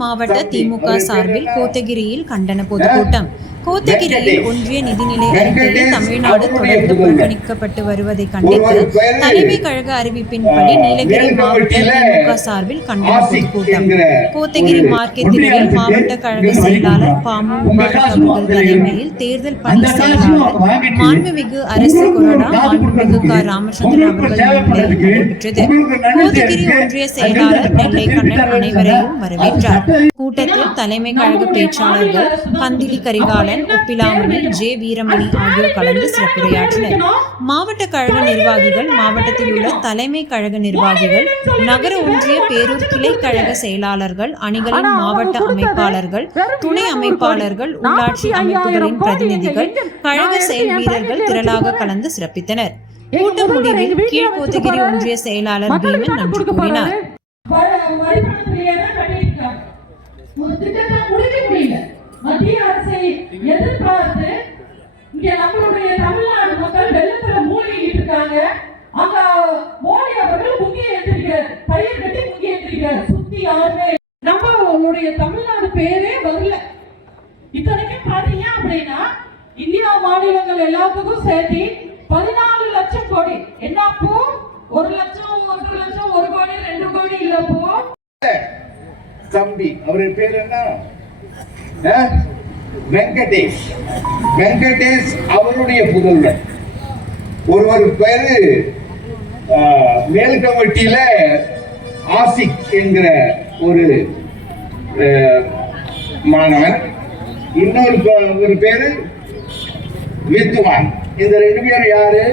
மாவட்ட திமுக சார்பில் கோத்தகிரியில் கண்டன பொதுக்கூட்டம். கோத்தகிரியில் ஒன்றிய நிதிநிலை அறிக்கையை தமிழ்நாடு தொடர்ந்து புறக்கணிக்கப்பட்டு வருவதை கண்டித்து தலைமை கழக அறிவிப்பின்படி நீலகிரி மாவட்ட திமுக சார்பில் கண்டன பொதுக்கூட்டம். கோத்தகிரி மார்க்கெட் திடலில் மாவட்ட கழக செயலாளர் பாமு அவர்கள் தலைமையில் தேர்தல் பணி செயலாளர் மாண்புமிகு அரசு கொறடா மாண்புமிகு க ராமச்சந்திரன் அவர்கள் முன்னிலையில் நடைபெற்றது. கோத்தகிரி ஒன்றிய செயலாளர் நெல்லை கண்ணன் அனைவரையும் வரவேற்றார். கூட்டத்தில் தலைமை கழக பேச்சாளர்கள் கந்திலி கரிகாலன், ஒப்பிலாமணி, ஜே வீரமணி ஆகியோர் கலந்து சிறப்புரையாற்றினர். மாவட்ட கழக நிர்வாகிகள், மாவட்டத்தில் உள்ள தலைமை கழக நிர்வாகிகள், நகர ஒன்றிய பேரூர் கிளை கழக செயலாளர்கள், அணிகளின் மாவட்ட அமைப்பாளர்கள், துணை அமைப்பாளர்கள், உள்ளாட்சி அமைப்புகளின் பிரதிநிதிகள், கழக செயல் வீரர்கள் திரளாக கலந்து சிறப்பித்தனர். கூட்ட முடிவில் கீழ் கோத்தகிரி ஒன்றிய செயலாளர் பீமன் நன்றி கூறினார். மத்திய அரசை எதிர்பார்த்து இங்க நம்மளுடைய தமிழ்நாடு மக்கள் வெள்ளத்துல மூழ்கிட்டு இருக்காங்க. அங்க மோடி அவர்கள் முக்கிய ஏற்றிருக்கிறார், பயிர் கட்டி முக்கிய ஏற்றிருக்கிறார். சுத்தி யாருமே நம்மளுடைய தமிழ்நாடு பேரே வரல. இத்தனைக்கும் பாத்தீங்க அப்படின்னா இந்தியா மாநிலங்கள் எல்லாத்துக்கும் சேர்த்து 14 லட்சம் கோடி. என்னப்போ 1 லட்சம் 1 லட்சம் 1 கோடி 2 கோடி இல்லப்போ. தம்பி அவருடைய பேர் என்ன? வெங்கடேஷ். வெங்கடேஷ் அவருடைய புதல்வன். ஒருவர் பேரு மேல் கமிட்டியில ஆசிக் என்கிற ஒரு மாணவன், இன்னொரு பேரு வித்வான். இந்த 2 பேரும் யாரு?